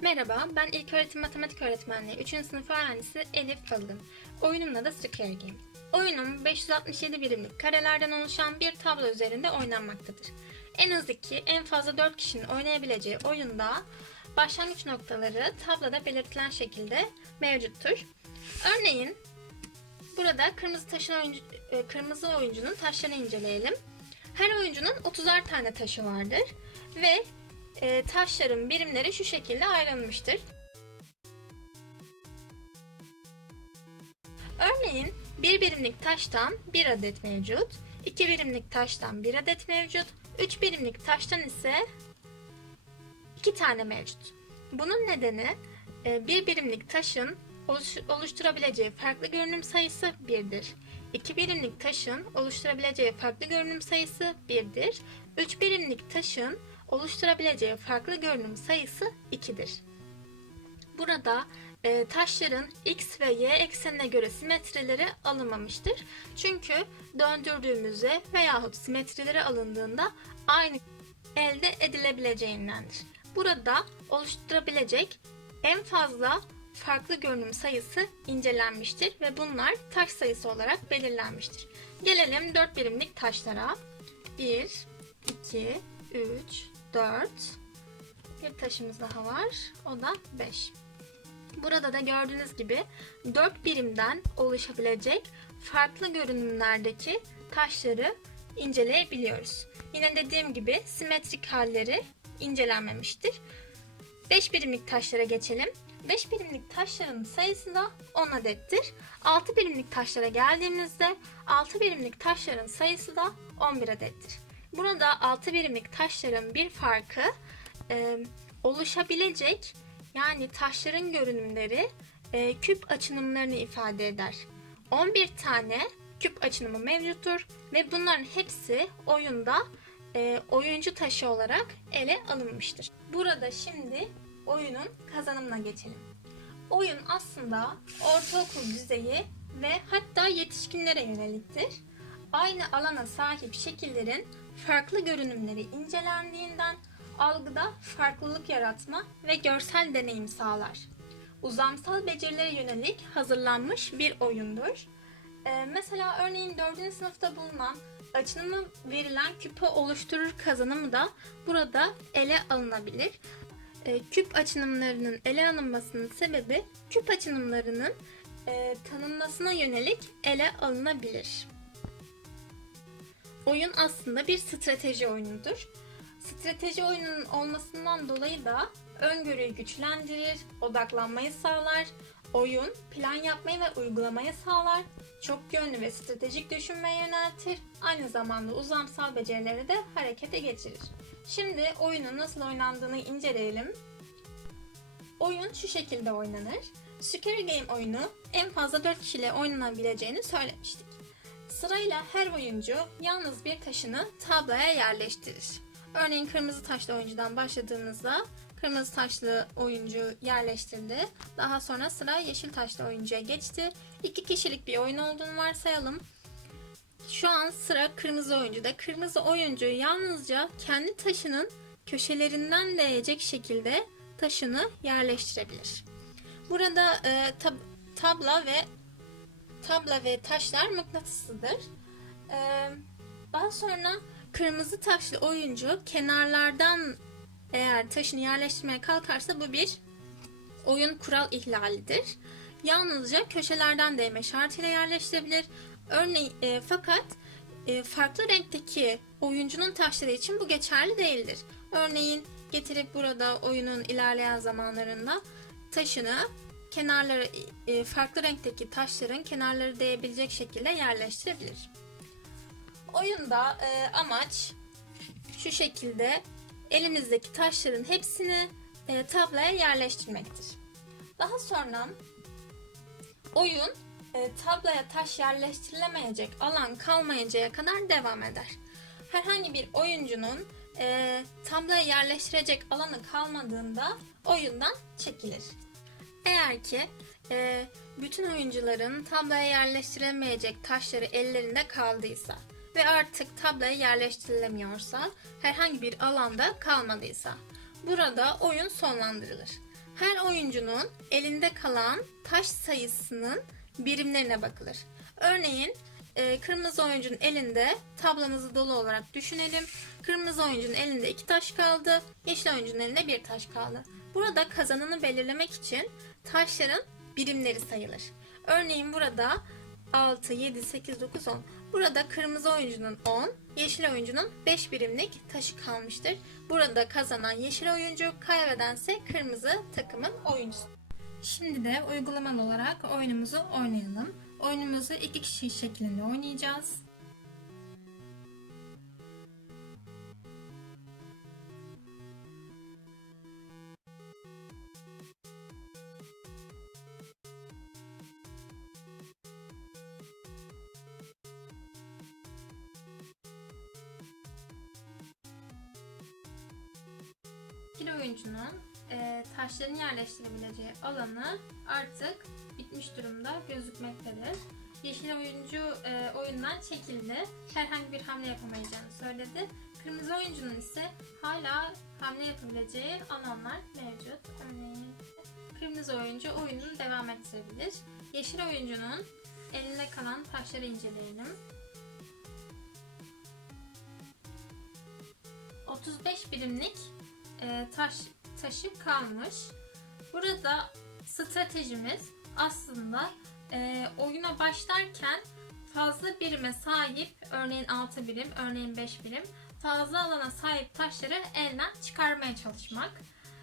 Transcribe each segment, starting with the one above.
Merhaba, ben İlköğretim Matematik Öğretmenliği 3. sınıf öğrencisi Elif Falın. Oyunun adı Square Game. Oyunum 567 birimlik karelerden oluşan bir tablo üzerinde oynanmaktadır. En az 2, en fazla 4 kişinin oynayabileceği oyunda başlangıç noktaları tabloda belirtilen şekilde mevcuttur. Örneğin burada kırmızı taşın oyuncu, e, kırmızı oyuncunun taşlarını inceleyelim. Her oyuncunun 30'ar tane taşı vardır ve e, taşların birimleri şu şekilde ayrılmıştır. Örneğin bir birimlik taştan bir adet mevcut, iki birimlik taştan bir adet mevcut, üç birimlik taştan ise iki tane mevcut. Bunun nedeni e, bir birimlik taşın oluş- oluşturabileceği farklı görünüm sayısı birdir. İki birimlik taşın oluşturabileceği farklı görünüm sayısı birdir. Üç birimlik taşın oluşturabileceği farklı görünüm sayısı 2'dir. Burada e, taşların x ve y eksenine göre simetrileri alınmamıştır. Çünkü döndürdüğümüzde veyahut simetrileri alındığında aynı elde edilebileceğindendir. Burada oluşturabilecek en fazla farklı görünüm sayısı incelenmiştir ve bunlar taş sayısı olarak belirlenmiştir. Gelelim 4 birimlik taşlara. 1, 2, 3, 4. Bir taşımız daha var. O da 5. Burada da gördüğünüz gibi 4 birimden oluşabilecek farklı görünümlerdeki taşları inceleyebiliyoruz. Yine dediğim gibi simetrik halleri incelenmemiştir. 5 birimlik taşlara geçelim. 5 birimlik taşların sayısı da 10 adettir. 6 birimlik taşlara geldiğimizde 6 birimlik taşların sayısı da 11 adettir. Burada 6 birimlik taşların bir farkı e, oluşabilecek yani taşların görünümleri e, küp açınımlarını ifade eder. 11 tane küp açınımı mevcuttur ve bunların hepsi oyunda e, oyuncu taşı olarak ele alınmıştır. Burada şimdi oyunun kazanımına geçelim. Oyun aslında ortaokul düzeyi ve hatta yetişkinlere yöneliktir. Aynı alana sahip şekillerin farklı görünümleri incelendiğinden algıda farklılık yaratma ve görsel deneyim sağlar. Uzamsal becerilere yönelik hazırlanmış bir oyundur. Ee, mesela örneğin 4. sınıfta bulunan açınımı verilen küpe oluşturur kazanımı da burada ele alınabilir. Ee, küp açınımlarının ele alınmasının sebebi küp açınımlarının e, tanınmasına yönelik ele alınabilir. Oyun aslında bir strateji oyunudur. Strateji oyununun olmasından dolayı da öngörüyü güçlendirir, odaklanmayı sağlar, oyun plan yapmayı ve uygulamayı sağlar, çok yönlü ve stratejik düşünmeye yöneltir, aynı zamanda uzamsal becerileri de harekete geçirir. Şimdi oyunun nasıl oynandığını inceleyelim. Oyun şu şekilde oynanır. Scary Game oyunu en fazla 4 kişiyle oynanabileceğini söylemiştik. Sırayla her oyuncu yalnız bir taşını tabloya yerleştirir. Örneğin kırmızı taşlı oyuncudan başladığımızda kırmızı taşlı oyuncu yerleştirdi. Daha sonra sıra yeşil taşlı oyuncuya geçti. İki kişilik bir oyun olduğunu varsayalım. Şu an sıra kırmızı oyuncuda. Kırmızı oyuncu yalnızca kendi taşının köşelerinden değecek şekilde taşını yerleştirebilir. Burada e, tab- tabla ve tabla ve taşlar mıknatıslıdır. Ee, daha sonra kırmızı taşlı oyuncu kenarlardan eğer taşını yerleştirmeye kalkarsa bu bir oyun kural ihlalidir. Yalnızca köşelerden değme şartıyla yerleştirebilir. Örneğin e, fakat e, farklı renkteki oyuncunun taşları için bu geçerli değildir. Örneğin getirip burada oyunun ilerleyen zamanlarında taşını kenarları e, farklı renkteki taşların kenarları değebilecek şekilde yerleştirebilir. Oyunda e, amaç şu şekilde elimizdeki taşların hepsini e, tabloya yerleştirmektir. Daha sonra oyun tabloya taş yerleştirilemeyecek alan kalmayıncaya kadar devam eder. Herhangi bir oyuncunun tabloya yerleştirecek alanı kalmadığında oyundan çekilir. Eğer ki e, bütün oyuncuların tabloya yerleştiremeyecek taşları ellerinde kaldıysa ve artık tabloya yerleştirilemiyorsa, herhangi bir alanda kalmadıysa burada oyun sonlandırılır. Her oyuncunun elinde kalan taş sayısının birimlerine bakılır. Örneğin e, kırmızı oyuncunun elinde tablamızı dolu olarak düşünelim. Kırmızı oyuncunun elinde iki taş kaldı, yeşil oyuncunun elinde bir taş kaldı. Burada kazananı belirlemek için taşların birimleri sayılır. Örneğin burada 6, 7, 8, 9, 10. Burada kırmızı oyuncunun 10, yeşil oyuncunun 5 birimlik taşı kalmıştır. Burada kazanan yeşil oyuncu, kaybedense kırmızı takımın oyuncusu. Şimdi de uygulamalı olarak oyunumuzu oynayalım. Oyunumuzu iki kişi şeklinde oynayacağız. İkili oyuncunun e, taşlarını yerleştirebileceği alanı artık bitmiş durumda gözükmektedir. Yeşil oyuncu e, oyundan çekildi. Herhangi bir hamle yapamayacağını söyledi. Kırmızı oyuncunun ise hala hamle yapabileceği alanlar mevcut. Örneğin kırmızı oyuncu oyununu devam ettirebilir. Yeşil oyuncunun elinde kalan taşları inceleyelim. 35 birimlik e, taş taşı kalmış. Burada stratejimiz aslında e, oyuna başlarken fazla birime sahip örneğin 6 birim, örneğin 5 birim fazla alana sahip taşları elden çıkarmaya çalışmak.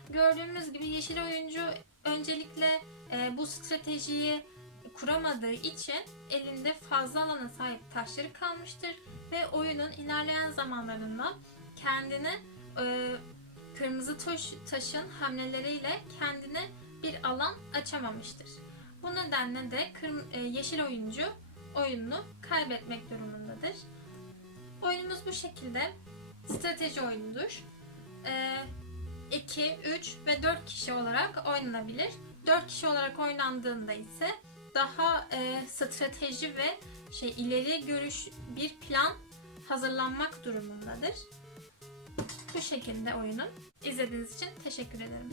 Gördüğümüz gibi yeşil oyuncu öncelikle e, bu stratejiyi kuramadığı için elinde fazla alana sahip taşları kalmıştır ve oyunun ilerleyen zamanlarında kendini e, kırmızı taş, taşın hamleleriyle kendine bir alan açamamıştır. Bu nedenle de e, yeşil oyuncu oyununu kaybetmek durumundadır. Oyunumuz bu şekilde strateji oyunudur. 2, 3 ve 4 kişi olarak oynanabilir. 4 kişi olarak oynandığında ise daha e, strateji ve şey ileri görüş bir plan hazırlanmak durumundadır. Bu şekilde oyunun. İzlediğiniz için teşekkür ederim.